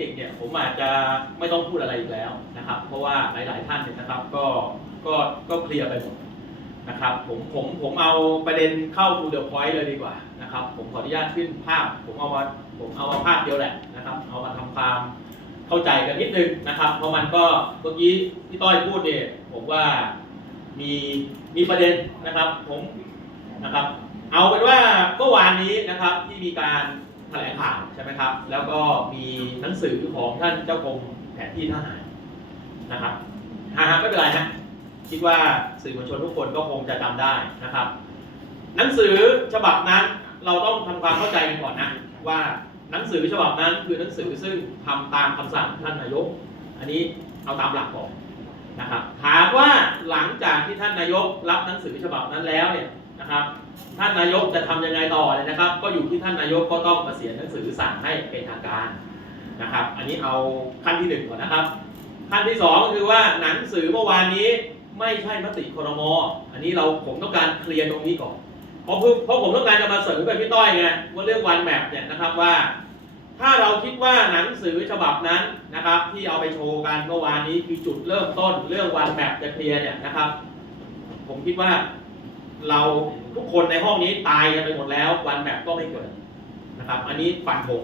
นิคเนี่ยผมอาจจะไม่ต้องพูดอะไรอีกแล้วนะครับ เพราะว่าหลาย ๆ ท่านเนี่ยนะครับก็ก็ก็เคลียร์ไปหมดนะครับผมผมผมเอาประเด็นเข้า to the point เลยดีกว่านะครับ ผมขออนุญาตขึ้นภาพ ผมเอามาผมเอามาภาพเดียวแหละนะครับ เอามาทำความเข้าใจกันนิดนึงนะครับ เพราะมันก็เมื่อกี้พี่ต้อยพูดเนี่ยผมว่ามีมีประเด็นนะครับผมนะครับ เอาเป็นว่าเมื่อวานนี้นะครับที่มีการ แถลงข่าวใช่ไหมครับ แล้วก็มีหนังสือของท่านเจ้ากรมแผนที่ทหารนะครับหาไม่เป็นไรนะคิดว่าสื่อมวลชนทุกคนก็คงจะจำได้นะครับ หนังสือฉบับนั้นเราต้องทำความเข้าใจกันก่อนนะว่าหนังสือฉบับนั้นคือหนังสือซึ่งทำตามคำสั่งท่านนายก อันนี้เอาตามหลักก่อนนะครับถามว่าหลังจากที่ท่านนายกรับหนังสือฉบับนั้นแล้วเนี่ย นะครับ ท่านนายกจะทำยังไงต่อเลยนะครับ ก็อยู่ที่ท่านนายกก็ต้องประเสียนหนังสือสั่งให้เป็นทางการนะครับ อันนี้เอาขั้นที่หนึ่งก่อนนะครับ ขั้นที่สองก็คือว่าหนังสือเมื่อวานนี้ไม่ใช่มติครมอันนี้เราผมต้องการเคลียร์ตรงนี้ก่อนเพราะเพราะผมต้องการจะมาเสริมกับพี่ต้อยไงว่าเรื่องวันแมปเนี่ยนะครับว่า ถ้าเราคิดว่าหนังสือฉบับนั้นนะครับ ที่เอาไปโชว์กันเมื่อวานนี้คือจุดเริ่มต้นเรื่องวันแมปจะเคลียร์เนี่ยนะครับ ผมคิดว่า เราทุกคนในห้องนี้ตายกันไปหมดแล้ว วันแบบก็ไม่เกิดนะครับ อันนี้ฟันธง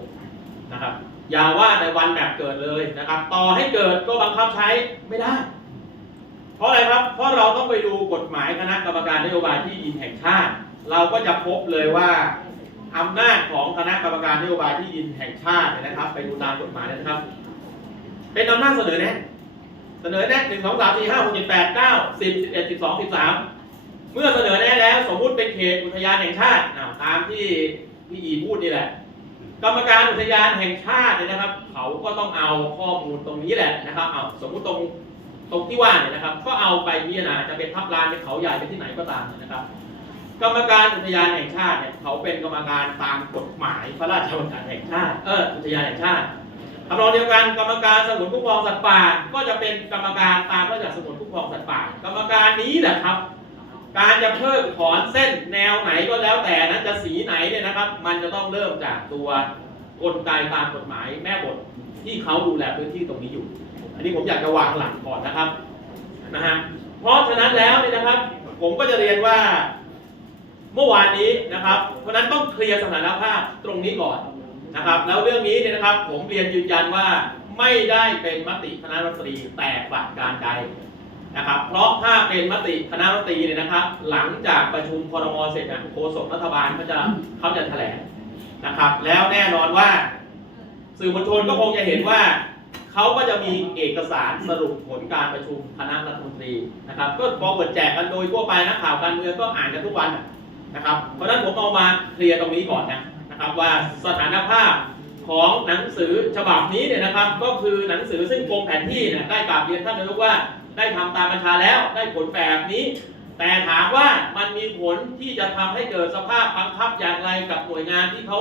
นะครับ อย่าว่าในวันแบบเกิดเลยนะครับ ต่อให้เกิดก็บังคับใช้ไม่ได้ เพราะอะไรครับ เพราะเราต้องไปดูกฎหมายคณะกรรมการนโยบายที่ดินแห่งชาติ เราก็จะพบเลยว่าอำนาจของคณะกรรมการนโยบายที่ดินแห่งชาตินะครับ ไปดูตามกฎหมายนะครับ เป็นอำนาจเสนอแนะเสนอแนะหนึ่งสองสามสี่ห้าหกเจ็ดแปดเก้าสิบสิบเอ็ดสิบสองสิบสาม มื่อเสนอแนะแล้วสมมุติเป็นเขตอุทยานแห่งชาติาตามที่พี่อีพูดนี่แหละ กรรมการอุทยานแห่งชาติเนี่ยนะครับ เขาก็ต้องเอาข้อมูลตรงนี้แหละนะครับเอาสมมุติตรงตรงที่ว่าเนี่ยนะครับ ก็เอาไปพิจารณาจะเป็นทับลานเป็นเขาใหญ่เป็นที่ไหนก็ตามเนี่ยนะครับ กรรมการอุทยานแห่งชาติเนี่ยเขาเป็นกรรมการตามกฎหมายพระราชบัญญัติแห่งชาติเอออุทยานแห่งชาติทำนองเดียวกันกรรมการสงวนคุ้มครองสัตว์ป่า ก็จะเป็นกรรมการตามพระราชบัญญัติสงวนคุ้มครองสัตว์ป่า กรรมการนี้แหละครับ การจะเพิ่มถอนเส้นแนวไหนก็แล้วแต่นั้นจะสีไหนเนี่ยนะครับ มันจะต้องเริ่มจากตัวกลไกตามกฎหมายแม่บทที่เขาดูแลพื้นที่ตรงนี้อยู่ อันนี้ผมอยากจะวางหลักก่อนนะครับนะฮะเพราะฉะนั้นแล้วเนี่ยนะครับ ผมก็จะเรียนว่าเมื่อวานนี้นะครับ เพราะฉะนั้นต้องเคลียร์สถานภาพตรงนี้ก่อนนะครับ แล้วเรื่องนี้เนี่ยนะครับ ผมเรียนยืนยันว่าไม่ได้เป็นมติคณะรัฐมนตรีแต่ฝักการใด นะครับเพราะถ้าเป็นมติคณะรัฐมนตรีเนี่ยนะครับ หลังจากประชุมครมเสร็จเนี่ยโฆษกรัฐบาลก็จะเขาจะแถลงนะครับ แล้วแน่นอนว่า สื่อมวลชนก็คงจะเห็นว่าเขาก็จะมีเอกสารสรุปผลการประชุมคณะรัฐมนตรีนะครับ ก็พอเปิดแจกกันโดยทั่วไปนักข่าวการเมืองก็อ่านกันทุกวันนะครับ เพราะฉะนั้นผมเอามาเคลียร์ตรงนี้ก่อนนะนะครับว่าสถานภาพของหนังสือฉบับนี้เนี่ยนะครับ ก็คือหนังสือซึ่งกรมแผนที่เนี่ยได้กราบเรียนท่านนายกว่า ได้ทำตามบัญชาแล้วได้ผลแบบนี้ แต่ถามว่ามันมีผลที่จะทำให้เกิดสภาพบังคับอย่างไรกับหน่วยงานที่เขา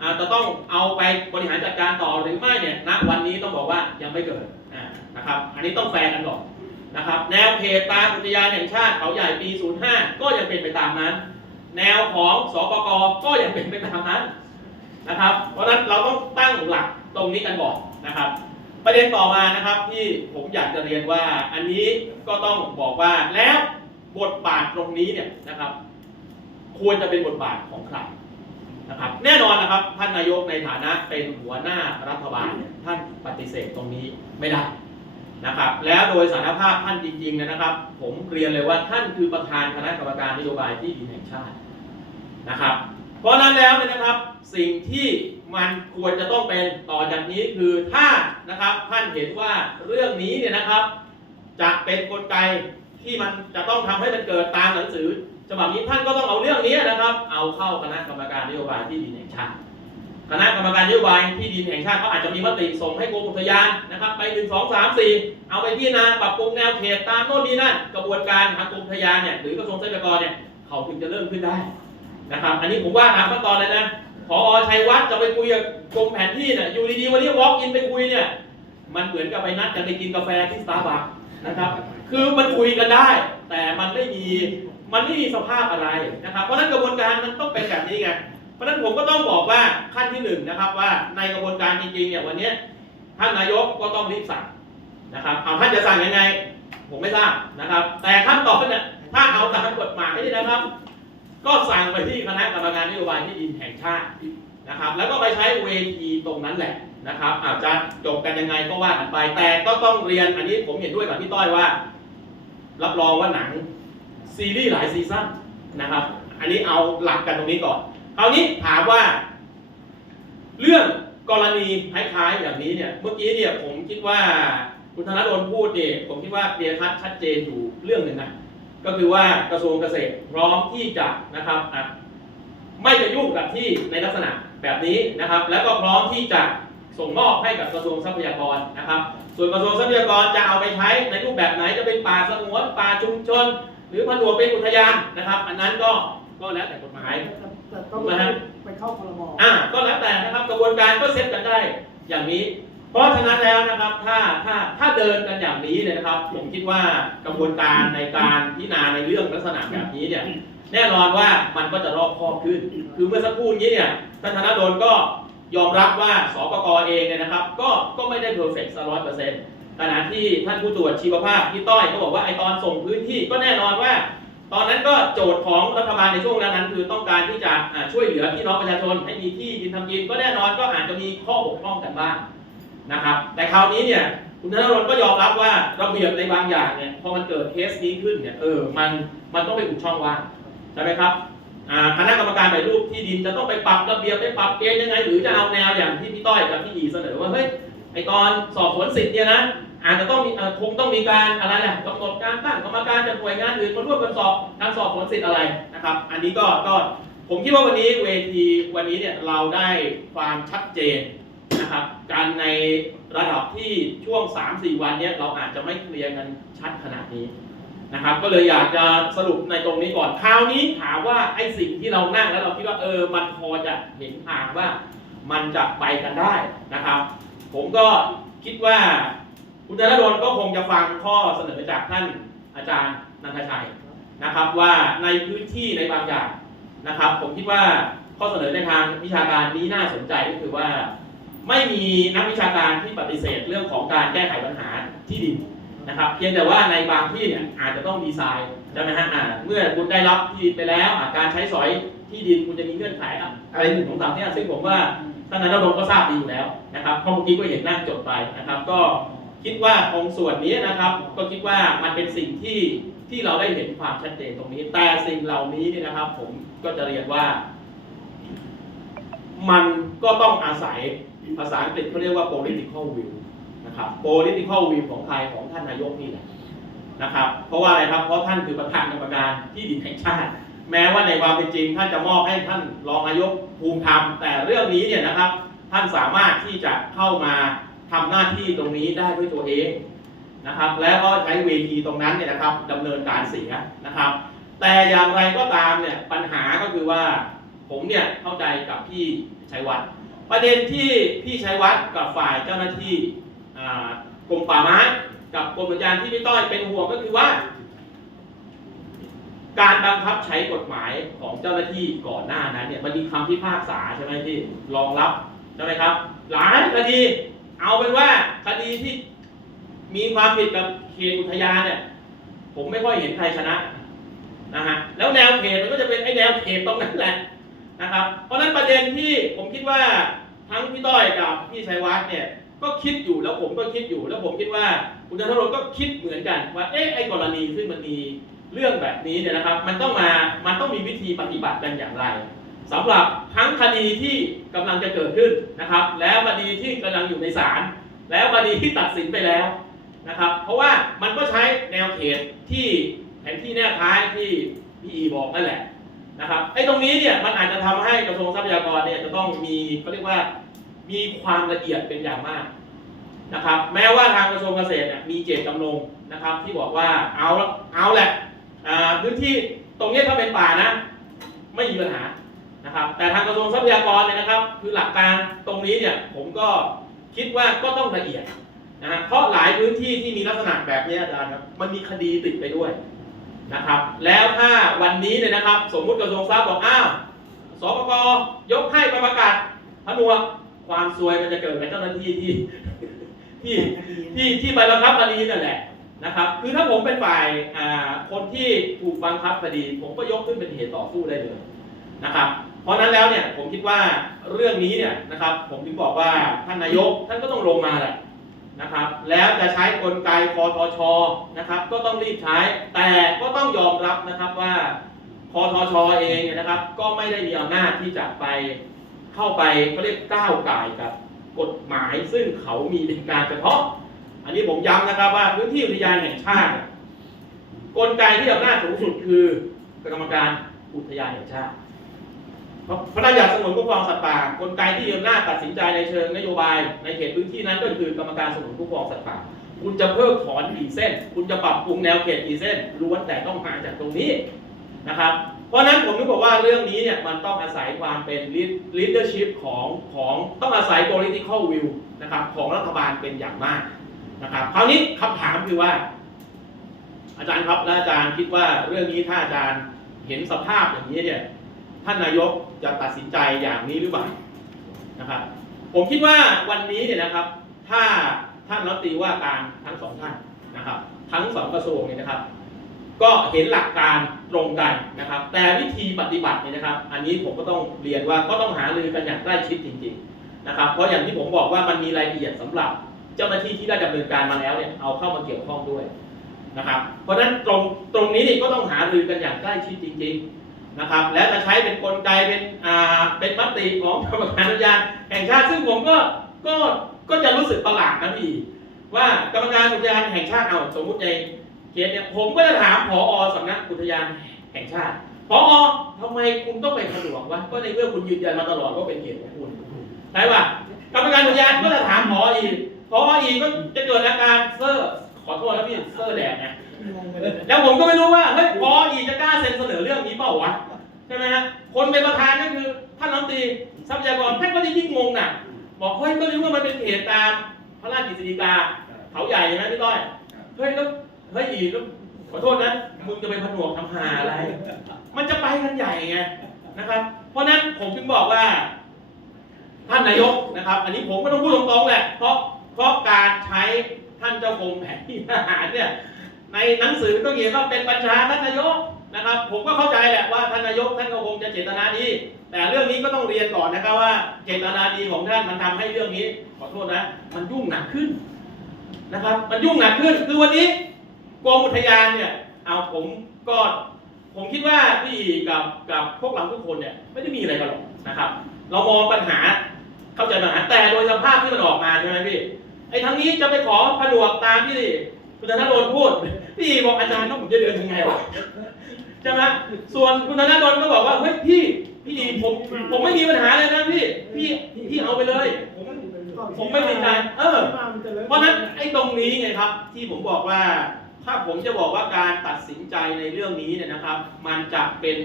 อาจะต้องเอาไปบริหารจัดการต่อหรือไม่เนี่ยณวันนี้ต้องบอกว่ายังไม่เกิดนะครับอันนี้ต้องแฟร์กันก่อนนะครับแนวเขตตามอุทยานแห่งชาติเขาใหญ่ปี 05 ก็ยังเป็นไปตามนั้น แนวของสปกก็ยังเป็นไปตามนั้นนะครับ เพราะฉะนั้นเราต้องตั้งหลักตรงนี้กันก่อนนะครับ ประเด็นต่อมานะครับที่ผมอยากจะเรียนว่า อันนี้ก็ต้องบอกว่าแล้วบทบาทตรงนี้เนี่ยนะครับ ควรจะเป็นบทบาทของใครนะครับ แน่นอนนะครับท่านนายกในฐานะเป็นหัวหน้ารัฐบาลเนี่ยท่านปฏิเสธตรงนี้ไม่ได้นะครับ แล้วโดยสารภาพท่านจริงๆนะครับ ผมเรียนเลยว่าท่านคือประธานคณะกรรมการนโยบายที่ดินแห่งชาตินะครับ เพราะนั้นแล้วเนี่ยนะครับสิ่งที่ มันควรจะต้องเป็นต่อจากนี้คือถ้านะครับท่านเห็นว่าเรื่องนี้เนี่ยนะครับ จะเป็นกลไกที่มันจะต้องทำให้มันเกิดตามหนังสือฉบับนี้ท่านก็ต้องเอาเรื่องนี้นะครับ เอาเข้าคณะกรรมการนโยบายที่ดินแห่งชาติคณะกรรมการนโยบายที่ดินแห่งชาติเขาอาจจะมีมติส่งให้กรมอุทยานนะครับ ไปหนึ่งสองสามสี่เอาไปพิจารณาปรับปรุงแนวเขตตามโน่นนี่นั่นกระบวนการทางกรมอุทยานเนี่ยหรือกระทรวงทรัพยากรเนี่ยเขาถึงจะเริ่มขึ้นได้นะครับ อันนี้ผมว่าตามขั้นตอนเลยนะ พอชัยวัฒน์จะไปคุยกับกรมแผนที่เนี่ยอยู่ดีๆวันนี้ walk in ไปคุยเนี่ยมันเหมือนกับไปนัดกันไปกินกาแฟที่สตาร์บัคนะครับ คือมันคุยกันได้ แต่มันไม่มีมันไม่มีสภาพอะไรนะครับ เพราะนั้นกระบวนการมันต้องเป็นแบบนี้ไงเพราะนั้นผมก็ต้องบอกว่าขั้นที่หนึ่งนะครับว่าในกระบวนการจริงๆเนี่ยวันนี้ท่านนายกก็ต้องรีบสั่งนะครับเอาท่านจะสั่งยังไง ผมไม่ทราบนะครับ แต่ขั้นตอนเนี่ยถ้าเอาตามกฎหมายนี่นะครับ ก็สั่งไปที่คณะกรรมการนโยบายที่ดินแห่งชาตินะครับ แล้วก็ไปใช้เวทีตรงนั้นแหละนะครับ อาจจะจบกันยังไงก็ว่ากันไปแต่ก็ต้องเรียนอันนี้ผมเห็นด้วยกับพี่ต้อยว่า รับรองว่าหนังซีรีส์หลายซีซั่นนะครับ อันนี้เอาหลักกันตรงนี้ก่อนคราวนี้ถามว่า เรื่องกรณีคล้ายๆอย่างนี้เนี่ย เมื่อกี้เนี่ยผมคิดว่าคุณธนาดลพูดเนี่ยผมคิดว่าเคลียร์ชัดชัดเจนอยู่เรื่องหนึ่งนะ ก็คือว่ากระทรวงเกษตรพร้อมที่จะนะครับอะไม่ไปยุ่งกับที่ในลักษณะแบบนี้นะครับ แล้วก็พร้อมที่จะส่งมอบให้กับกระทรวงทรัพยากรนะครับ ส่วนกระทรวงทรัพยากรจะเอาไปใช้ในรูปแบบไหนจะเป็นป่าสงวนป่าชุมชน หรือผนวกเป็นอุทยานนะครับ อันนั้นก็ก็แล้วแต่กฎหมายแต่แต่ต้องไปเข้าครมอ่าก็แล้วแต่นะครับกระบวนการก็เซตกันได้อย่างนี้เพ ราะฉะนั้นแล้วนะครับถ้าถ้าถ้าเดินกันอย่างนี้เนี่ยนะครับ ผมคิดว่ากระบวนการในการพิจารณาในเรื่องลักษณะแบบนี้เนี่ยแน่นอนว่ามันก็จะรอบคอบขึ้น คือเมื่อสักครู่นี้เนี่ยท่านธนดลก็ยอมรับว่าสปกเองเนี่ยนะครับ ก็ก็ไม่ได้เพอร์เฟกต์ร้อยเปอร์เซ็นต์ขณะที่ท่านผู้ตรวจชีวภาพพี่ต้อยก็บอกว่าไอตอนส่งพื้นที่ก็แน่นอนว่า ตอนนั้นก็โจทย์ของรัฐบาลในช่วงนั้นนั้นคือต้องการที่จะช่วยเหลือพี่น้องประชาชนให้มีที่ดินทำกินก็แน่นอนก็อาจจะมีข้อบกพร่องกันบ้าง นะครับ แต่คราวนี้เนี่ยคุณธนรนก็ยอมรับว่าระเบียบในบางอย่างเนี่ยพอมันเกิดเคสนี้ขึ้นเนี่ยเออมันมันต้องไปอุดช่องว่างใช่ไหมครับคณะกรรมการปฏิรูปที่ดินจะต้องไปปรับระเบียบไปปรับเกณฑ์ยังไง หรือจะเอาแนวอย่างที่พี่ต้อยกับพี่อีเสนอว่าเฮ้ยไอตอนสอบสวนสิทธิ์เนี่ยนะอาจจะต้องมีคงต้องมีการอะไรแหละกำหนดการตั้งกรรมการจากหน่วยงานอื่นมาร่วมกันสอบการสอบสวนสิทธิ์อะไรนะครับ อันนี้ก็ก็ผมคิดว่าวันนี้เวทีวันนี้เนี่ยเราได้ความชัดเจน นะครับ การในระดับที่ช่วง 3-4 วันเนี่ยเราอาจจะไม่เคลียร์กันชัดขนาดนี้นะครับ ก็เลยอยากจะสรุปในตรงนี้ก่อน คราวนี้ถามว่าไอ้สิ่งที่เรานั่งแล้วเราคิดว่าเออมันพอจะเห็นทางว่ามันจะไปกันได้นะครับ ผมก็คิดว่าคุณธนดลก็คงจะฟังข้อเสนอจากท่านอาจารย์นันทชัยนะครับว่าในพื้นที่ในบางอย่างนะครับ ผมคิดว่าข้อเสนอในทางวิชาการนี้น่าสนใจก็คือว่า ไม่มีนักวิชาการที่ปฏิเสธเรื่องของการแก้ไขปัญหาที่ดินนะครับ เพียงแต่ว่าในบางที่เนี่ยอาจจะต้องดีไซน์ใช่ไหมฮะเมื่อคุณได้รับที่ดินไปแล้วาการใช้สอยที่ดินคุณจะมีเงื่อนไขอะไรหนึ่งของสามเนี่ยซึ่งผมว่าท่านนายกก็ทราบดีอยู่แล้วนะครับเพราะเมื่อกี้ก็เห็นนั่งจดไปนะครับ ก็คิดว่าตรงส่วนนี้นะครับ ก็คิดว่ามันเป็นสิ่งที่ที่เราได้เห็นความชัดเจนตรงนี้ แต่สิ่งเหล่านี้เนี่ยนะครับ ผมก็จะเรียนว่า มันก็ต้องอาศัย ภาษาอังกฤษเขาเรียกว่า political will นะครับ political will ของใครของท่านนายกนี่แหละนะครับ เพราะว่าอะไรครับ เพราะท่านคือประธานกรรมการที่ดินแห่งชาติ แม้ว่าในความเป็นจริงท่านจะมอบให้ท่านรองนายกภูมิธรรม แต่เรื่องนี้เนี่ยนะครับ ท่านสามารถที่จะเข้ามาทำหน้าที่ตรงนี้ได้ด้วยตัวเองนะครับ แล้วก็ใช้เวทีตรงนั้นเนี่ยนะครับดำเนินการเสียนะครับ แต่อย่างไรก็ตามเนี่ยปัญหาก็คือว่าผมเนี่ยเข้าใจกับพี่ชัยวัฒน์ ประเด็นที่พี่ชัยวัฒน์กับฝ่ายเจ้าหน้าที่กรมป่าไม้กับกรมอุทยานที่พี่ต้อยเป็นห่วงก็คือว่า การบังคับใช้กฎหมายของเจ้าหน้าที่ก่อนหน้านั้นเนี่ยมันมีคำพิพากษาใช่ไหมที่รองรับใช่ไหมครับ หลายคดีเอาเป็นว่าคดีที่มีความผิดกับเขตอุทยานเนี่ยผมไม่ค่อยเห็นใครชนะนะฮะแล้วแนวเขตมันก็จะเป็นไอ้แนวเขตตรงนั้นแหละ นะครับ เพราะฉะนั้นประเด็นที่ผมคิดว่าทั้งพี่ต้อยกับพี่ชัยวัฒน์เนี่ยก็คิดอยู่แล้วผมก็คิดอยู่แล้วผมคิดว่าคุณธนรนก็คิดเหมือนกันว่าเอ๊ะไอ้กรณีซึ่งมันมีเรื่องแบบนี้เนี่ยนะครับ มันต้องมามันต้องมีวิธีปฏิบัติกันอย่างไรสำหรับทั้งคดีที่กำลังจะเกิดขึ้นนะครับ แล้วคดีที่กำลังอยู่ในศาลแล้วคดีที่ตัดสินไปแล้วนะครับ เพราะว่ามันก็ใช้แนวเขตที่แผนที่แนบท้ายที่พี่อีบอกนั่นแหละ นะครับไอ้ตรงนี้เนี่ยมันอาจจะทำให้กระทรวงทรัพยากรเนี่ยจะต้องมีเขาเรียกว่ามีความละเอียดเป็นอย่างมากนะครับแม้ว่าทางกระทรวงเกษตรเนี่ยมีเจตจำนงนะครับ ที่บอกว่าเอาละเอาแหละพื้นที่ตรงนี้ถ้าเป็นป่านะไม่มีปัญหานะครับแต่ทางกระทรวงทรัพยากรเนี่ยนะครับ คือหลักการตรงนี้เนี่ยผมก็คิดว่าก็ต้องละเอียดนะฮะเพราะหลายพื้นที่ที่มีลักษณะแบบนี้อาจารย์ครับมันมีคดีติดไปด้วย นะครับ แล้วถ้าวันนี้เนี่ยนะครับ สมมุติกระทรวงทรัพย์บอกอ้าวสปกยกให้ไปประกาศผนวกความซวยมันจะเกิดกับเจ้าหน้าที่ที่ที่ที่ที่ใบบังคับคดีนั่นแหละนะครับ คือถ้าผมเป็นฝ่ายอ่าคนที่ถูกบังคับคดี ผมก็ยกขึ้นเป็นเหตุต่อสู้ได้เลยนะครับ เพราะนั้นแล้วเนี่ยผมคิดว่าเรื่องนี้เนี่ยนะครับ ผมถึงบอกว่าท่านนายกท่านก็ต้องลงมาแหละ นะครับ แล้วจะใช้กลไกคอทชนะครับ ก็ต้องรีบใช้ แต่ก็ต้องยอมรับนะครับว่าคอทชเองเนี่ยนะครับ ก็ไม่ได้มีอำนาจที่จะไปเข้าไปเขาเรียกก้าวไก่ายกับกฎหมาย ซึ่งเขามีเป็นการเฉพาะ อันนี้ผมย้ำนะครับว่าพื้นที่อุทยานแห่งชาติ กลไกที่อำนาจสูงสุดคือกรรมการอุทยานแห่งชาติ พราะพระราชบัญญัติสงวนคุ้มครองสัตว์ป่ากลไกที่อำนาจตัดสินใจในเชิงนโยบาย ในเขตพื้นที่นั้นก็คือกรรมการสงวนคุ้มครองสัตว์ป่า คุณจะเพิกถอนกี่เส้น คุณจะปรับปรุงแนวเขตกี่เส้นล้วนแต่ต้องมาจากตรงนี้นะครับ เพราะฉะนั้นผมถึงบอกว่าเรื่องนี้เนี่ยมันต้องอาศัยความเป็น leadership ของของต้องอาศัย political will นะครับของรัฐบาลเป็นอย่างมากนะครับคราวนี้คำถามคือว่า อาจารย์ครับและอาจารย์คิดว่าเรื่องนี้ถ้าอาจารย์เห็นสภาพอย่างนี้เนี่ย ท่านนายกจะตัดสินใจอย่างนี้หรือเปล่านะครับ ผมคิดว่าวันนี้เนี่ยนะครับ ถ้าท่านรัฐตีว่าการทั้งสองท่านนะครับ ทั้งสองกระทรวงเนี่ยนะครับ ก็เห็นหลักการตรงกันนะครับ แต่วิธีปฏิบัติเนี่ยนะครับ อันนี้ผมก็ต้องเรียนว่าก็ต้องหารือกันอย่างใกล้ชิดจริง ๆนะครับ เพราะอย่างที่ผมบอกว่ามันมีรายละเอียดสำหรับ เจ้าหน้าที่ที่ได้ดำเนินการมาแล้วเนี่ยเอาเข้ามาเกี่ยวข้องด้วยนะครับ เพราะฉะนั้นตรงตรงนี้นี่ก็ต้องหารือกันอย่างใกล้ชิดจริง ๆ นะครับ และจะใช้เป็นกลไกเป็นอ่าเป็นมติของกรรมการอุทยานแห่งชาติซึ่งผมก็ก็ก็จะรู้สึกประหลาดนะพี่ว่ากรรมการอุทยานแห่งชาติเอาสมมุติในเคสเนี่ยผมก็จะถามผอสำนักอุทยานแห่งชาติผอทำไมคุณต้องไปผนวกวะก็ในเมื่อคุณยืนยันมาตลอดว่าเป็นเขตของคุณใช่ป่ะกรรมการอุทยานก็จะถามผออีกผออีกก็จะเกิดอาการเซอร์ขอโทษนะพี่เซอร์แดดไงงงไปเลยแล้วผมก็ไม่รู้ว่าเฮ้ยพออีจะกล้าเซ็นเสนอเรื่องนี้เปล่าวะ ใช่ไหมฮะคนเป็นประธานก็คือท่านรัฐมนตรีทรัพยากรท่านก็จะยิ่งงงหนักบอกเฮ้ยก็รู้ว่ามันเป็นเหตุตามพระราชกฤษฎีกาเขาใหญ่ใช่ไหมพี่ต้อยเฮ้ยแล้วเฮ้ยอีกแล้วขอโทษนะมึงจะไปผนวกทำหาอะไร มันจะไปกันใหญ่ไงนะครับ เพราะฉะนั้นผมถึงบอกว่า ท่านนายกนะครับ อันนี้ผมก็ต้องพูดตรงๆแหละเพราะเพราะการใช้ท่านเจ้ากรมแผนที่ทหารเนี่ยในหนังสือก็เขียนว่าเป็นบัญชาท่านนายก นะครับ ผมก็เข้าใจแหละว่าท่านนายกท่านก็คงจะเจตนาดี แต่เรื่องนี้ก็ต้องเรียนก่อนนะครับว่าเจตนาดีของท่านมันทำให้เรื่องนี้ ขอโทษนะ มันยุ่งหนักขึ้นนะครับ มันยุ่งหนักขึ้น คือวันนี้กรมอุทยานเนี่ย เอาผมก็ผมคิดว่าพี่กับกับพวกเราทุกคนเนี่ยไม่ได้มีอะไรกันหรอกนะครับ เรามองปัญหาเข้าใจปัญหาแต่โดยสภาพที่มันออกมาใช่ไหมพี่ไอ้ทางนี้จะไปขอผนวกตามที่คุณธนาโดนพูดพี่บอกอาจารย์ต้องผมจะเดินยังไงวะ ช่ไหมส่วนคุณธนาโดนก็บอกว่าเฮ้ยพี่พี่ผมผมไม่มีปัญหาเลยนะพี่พี่พี่เอาไปเลย ผมผมไม่ติดใจเออ เพราะฉะนั้นไอ้ตรงนี้ไงครับ ที่ผมบอกว่า ถ้าผมจะบอกว่าการตัดสินใจในเรื่องนี้เนี่ยนะครับ มันจะเป็น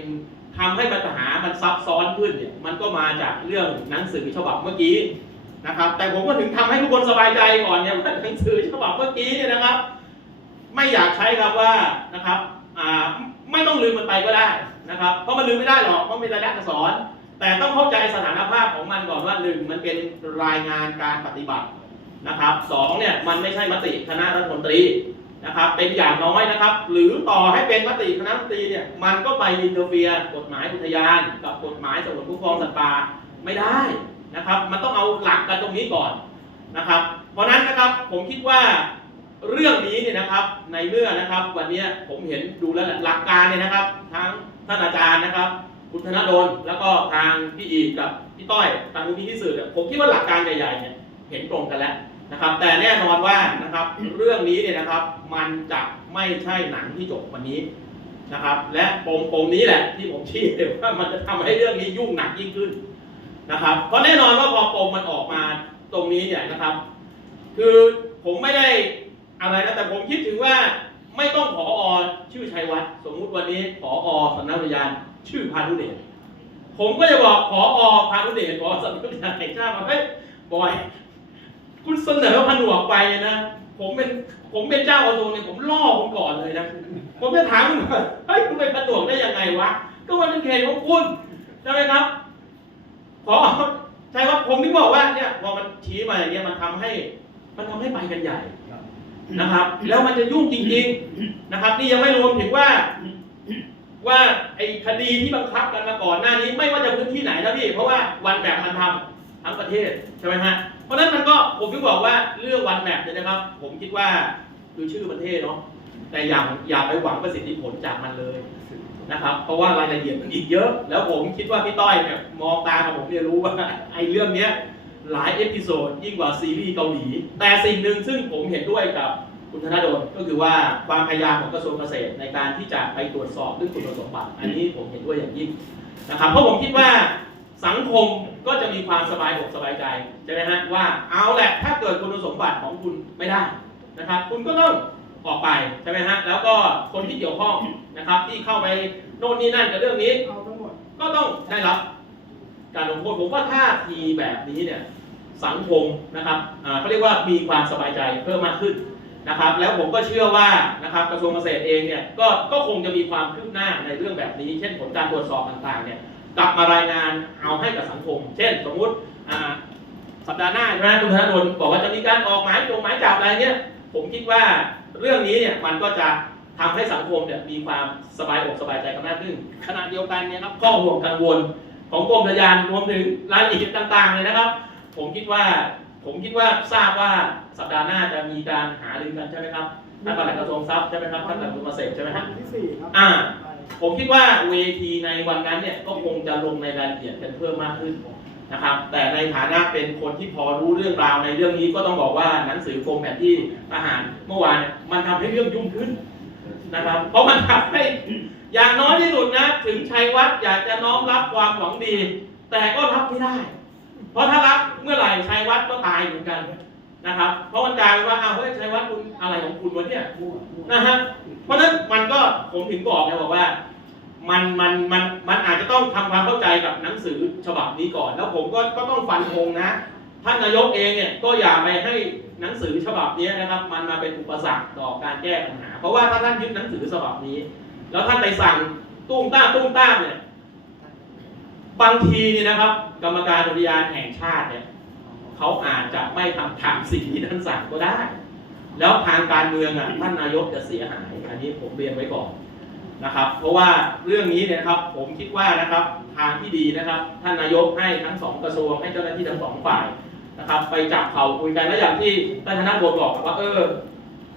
ทำให้ปัญหามันซับซ้อนขึ้นเนี่ยมันก็มาจากเรื่องหนังสือฉบับเมื่อกี้นะครับ แต่ผมก็ถึงทำให้ทุกคนสบายใจก่อนเนี่ยว่าหนังสือฉบับเมื่อกี้เนี่ยนะครับ ไม่อยากใช้คำว่านะครับอ่า ไม่ต้องลืมมันไปก็ได้นะครับ เพราะมันลืมไม่ได้หรอกเพราะมันเป็นรายลักษณ์อักษร แต่ต้องเข้าใจสถานภาพของมันก่อนว่าหนึ่งมันเป็นรายงานการปฏิบัตินะครับสองเนี่ยมันไม่ใช่มติคณะรัฐมนตรีนะครับ เป็นอย่างน้อยนะครับ หรือต่อให้เป็นมติคณะรัฐมนตรีเนี่ยมันก็ไปอินเตอร์เฟียกฎหมายอุทยาน กับกฎหมายสงวนคุ้มครองสัตว์ป่าไม่ได้นะครับ มันต้องเอาหลักกันตรงนี้ก่อนนะครับ เพราะนั้นนะครับผมคิดว่า เรื่องนี้เนี่ยนะครับในเมื่อนะครับ วันนี้ผมเห็นดูแล้วหลักการเนี่ยนะครับ ทั้งท่านอาจารย์นะครับ คุณธนดลแล้วก็ทางพี่อีกกับพี่ต้อยทางมูลนิธิสื่อเนี่ยผมคิดว่าหลักการใหญ่ๆเนี่ยเห็นตรงกันแล้วนะครับ แต่แน่นอนว่านะครับเรื่องนี้เนี่ยนะครับ มันจะไม่ใช่หนังที่จบวันนี้นะครับ และปมปมนี้แหละที่ผมชี้เลยว่ามันจะทำให้เรื่องนี้ยุ่งหนักยิ่งขึ้นนะครับ เพราะแน่นอนว่าพอปมมันออกมาตรงนี้เนี่ยนะครับ คือผมไม่ได้ อะไรนะแต่ผมคิดถึงว่าไม่ต้องผออชื่อชัยวัฒน์สมมุติวันนี้ผออสำนักวิญญาณชื่อพานุเดชผมก็จะบอกผออพานุเดชผอสำนักวิญญาณแห่งชาติมาเฮ้ยบอย คุณเสนอผนวกไปนะผมเป็นผมเป็นเจ้ากระทรวงเนี่ยผมล่อคุณก่อนเลยนะ ผมจะถามคุณว่าเฮ้ยคุณไปผนวกได้ยังไงวะ ก็มันเป็นเขตของคุณใช่ไหมครับพอใช่ว่าผมถึงบอกว่าเนี่ยพอมันชี้มาอย่างเงี้ยมันทำให้ มันทำให้ไปกันใหญ่ นะครับ แล้วมันจะยุ่งจริง ๆนะครับ นี่ยังไม่รวมถึงว่า ว่าไอ้คดีที่บังคับกันมาก่อนหน้านี้ ไม่ว่าจะพื้นที่ไหนนะพี่ เพราะว่าวันแบบมันทำทั้งประเทศใช่ไหมฮะเพราะฉะนั้นมันก็ผมถึงบอกว่าเรื่องวันแบบเนี่ยนะครับ ผมคิดว่าคือชื่อประเทศเนาะแต่อย่าอย่าไปหวังประสิทธิผลจากมันเลยนะครับ เพราะว่ารายละเอียดมันอีกเยอะ แล้วผมคิดว่าพี่ต้อยเนี่ยมองตากับผมเนี่ยรู้ว่าไอ้เรื่องเนี้ย หลายเอพิโซดยิ่งกว่าซีรีส์เกาหลี แต่สิ่งหนึ่งซึ่งผมเห็นด้วยกับคุณธนาดลก็คือว่าความพยายามของกระทรวงเกษตรในการที่จะไปตรวจสอบเรื่องคุณสมบัติ อันนี้ผมเห็นด้วยอย่างยิ่งนะครับเพราะผมคิดว่าสังคมก็จะมีความสบายอกสบายใจใช่ไหมฮะว่าเอาแหละถ้าเกิดคุณสมบัติของคุณไม่ได้นะครับ คุณก็ต้องออกไปใช่ไหมฮะแล้วก็คนที่เกี่ยวข้องนะครับที่เข้าไปโน่นนี่นั่นกับเรื่องนี้ก็ต้องได้รับ การลงโทษผมว่าท่าทีแบบนี้เนี่ยสังคมนะครับเขาเรียกว่ามีความสบายใจเพิ่มมากขึ้นนะครับ แล้วผมก็เชื่อว่านะครับกระทรวงเกษตรเองเนี่ยก็ก็คงจะมีความคืบหน้าในเรื่องแบบนี้ เช่นผลการตรวจสอบต่างๆเนี่ยกลับมารายงานเอาให้กับสังคม เช่น สมมุติอ่าสัปดาห์หน้าใช่ไหมคุณธนดลบอกว่าจะมีการออกหมายจงหมายจับอะไรเนี่ยผมคิดว่าเรื่องนี้เนี่ยมันก็จะทำให้สังคมเนี่ยมีความสบายอกสบายใจกันมากขึ้นขณะเดียวกันเนี่ยครับข้อห่วงกังวล ของกรมราชการรวมถึงรายละเอียดต่างๆเลยนะครับ ผมคิดว่าผมคิดว่าทราบว่าสัปดาห์หน้าจะมีการหารือกันใช่ไหมครับท่านปลัดกระทรวงทรัพย์ใช่ไหมครับท่านปลัดกระทรวงเกษตรใช่ไหมฮะวันที่สี่ครับอ่า ผมคิดว่าเวทีในวันนั้นเนี่ยก็คงจะลงในรายละเอียดกันเพิ่มมากขึ้นนะครับ แต่ในฐานะเป็นคนที่พอรู้เรื่องราวในเรื่องนี้ก็ต้องบอกว่าหนังสือโคมแผนที่ทหารเมื่อวานมันทำให้เรื่องยุ่งขึ้นนะครับ เพราะมันทำให้ อย่างน้อยที่สุดนะ ถึงชัยวัฒน์อยากจะน้อมรับความหวังดี แต่ก็รับไม่ได้ เพราะถ้ารับเมื่อไหร่ชัยวัฒน์ก็ตายเหมือนกันนะครับ เพราะมันกลายเป็นว่าอ้าวเฮ้ยชัยวัฒน์คุณอะไรของคุณวะเนี่ยนะฮะเพราะฉะนั้นมันก็ผมถึงบอกไงบอกว่า มันมันมันมันอาจจะต้องทำความเข้าใจกับหนังสือฉบับนี้ก่อน แล้วผมก็ก็ต้องฟันธงนะท่านนายกเองเนี่ยก็อย่าไปให้หนังสือฉบับนี้นะครับ มันมาเป็นอุปสรรคต่อการแก้ปัญหา เพราะว่าถ้าท่านยึดหนังสือฉบับนี้ แล้วท่านไปสั่งตุ้มต้าตุ้มต้าเนี่ยบางทีเนี่ยนะครับ กรรมการอุทยานแห่งชาติเนี่ยเขาอาจจะไม่ทำตามสิ่งที่ท่านสั่งก็ได้ แล้วทางการเมืองอะท่านนายกจะเสียหาย อันนี้ผมเรียนไว้ก่อนนะครับ เพราะว่าเรื่องนี้เนี่ยครับผมคิดว่านะครับทางที่ดีนะครับ ท่านนายกให้ทั้งสองกระทรวงให้เจ้าหน้าที่ทั้งสองฝ่ายนะครับ ไปจับเขาคุยกันแล้วอย่างที่ท่านธนบุญบอกว่าเออ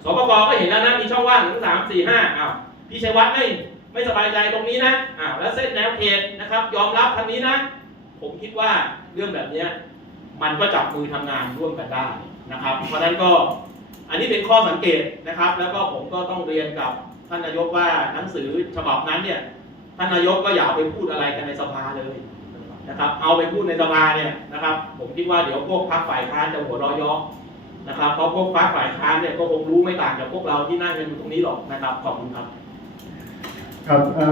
สปกก็เห็นแล้วนะมีช่องว่างหนึ่งสามสี่ห้าอ้าว พี่ชัยวัฒน์ไม่ไม่สบายใจตรงนี้นะอ้าวแล้วเส้นแนวเขตนะครับ ยอมรับทางนี้นะ ผมคิดว่าเรื่องแบบเนี้ยมันก็จับมือทำงานร่วมกันได้นะครับ เพราะฉะนั้นก็อันนี้เป็นข้อสังเกตนะครับ แล้วก็ผมก็ต้องเรียนกับท่านนายกว่าหนังสือฉบับนั้นเนี่ยท่านนายกก็อย่าไปพูดอะไรกันในสภาเลยนะครับ เอาไปพูดในสภาเนี่ยนะครับ ผมคิดว่าเดี๋ยวพวกพรรคฝ่ายค้านจะหัวเร้อยอกนะครับเพราะพวกพรรคฝ่ายค้านเนี่ยก็คงรู้ไม่ต่างจากพวกเราที่นั่งกันอยู่ตรงนี้หรอกนะครับขอบคุณครับ ครับเอ่อ